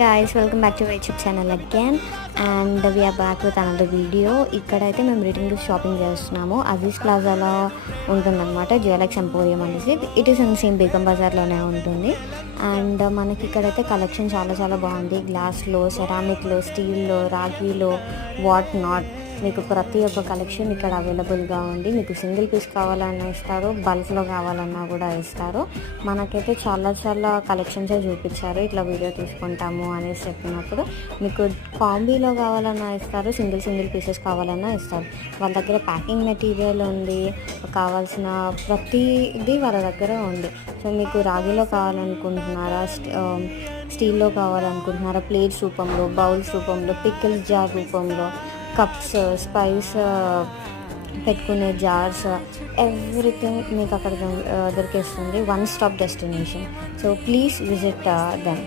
Guys, welcome back to our YouTube channel again, and we are back with another video. ఇక్కడైతే మేము reading shopping చేస్తున్నాము. అజీజ్ ప్లాజాలో ఉంటుందన్నమాట Jewelux emporium అనేసి. It is in same Begum బజార్లోనే ఉంటుంది. అండ్ మనకి ఇక్కడైతే కలెక్షన్ చాలా బాగుంది. గ్లాస్లో, సెరామిక్లో, స్టీల్లో, రాగిలో, వాట్ నాట్, మీకు ప్రతి ఒక్క కలెక్షన్ ఇక్కడ అవైలబుల్గా ఉంది. మీకు సింగిల్ పీస్ కావాలన్నా ఇస్తారు, బల్క్లో కావాలన్నా కూడా ఇస్తారు. మనకైతే చాలా కలెక్షన్సే చూపించారు. ఇట్లా వీడియో తీసుకుంటాము అనేసి చెప్పినప్పుడు మీకు కాంబీలో కావాలన్నా ఇస్తారు, సింగిల్ పీసెస్ కావాలన్నా ఇస్తారు. వాళ్ళ దగ్గర ప్యాకింగ్ మెటీరియల్ ఉంది, కావాల్సిన ప్రతిదీ వాళ్ళ దగ్గర ఉంది. సో మీకు రాగిలో కావాలనుకుంటున్నారా, స్టీల్లో కావాలనుకుంటున్నారా, ప్లేట్స్ రూపంలో, బౌల్స్ రూపంలో, పికిల్స్ జార్ రూపంలో, కప్స్, స్పైస్ పెట్టుకునే జార్స్, ఎవ్రీథింగ్ మీకు అక్కడ దొరికేస్తుంది. One stop destination. So please visit them.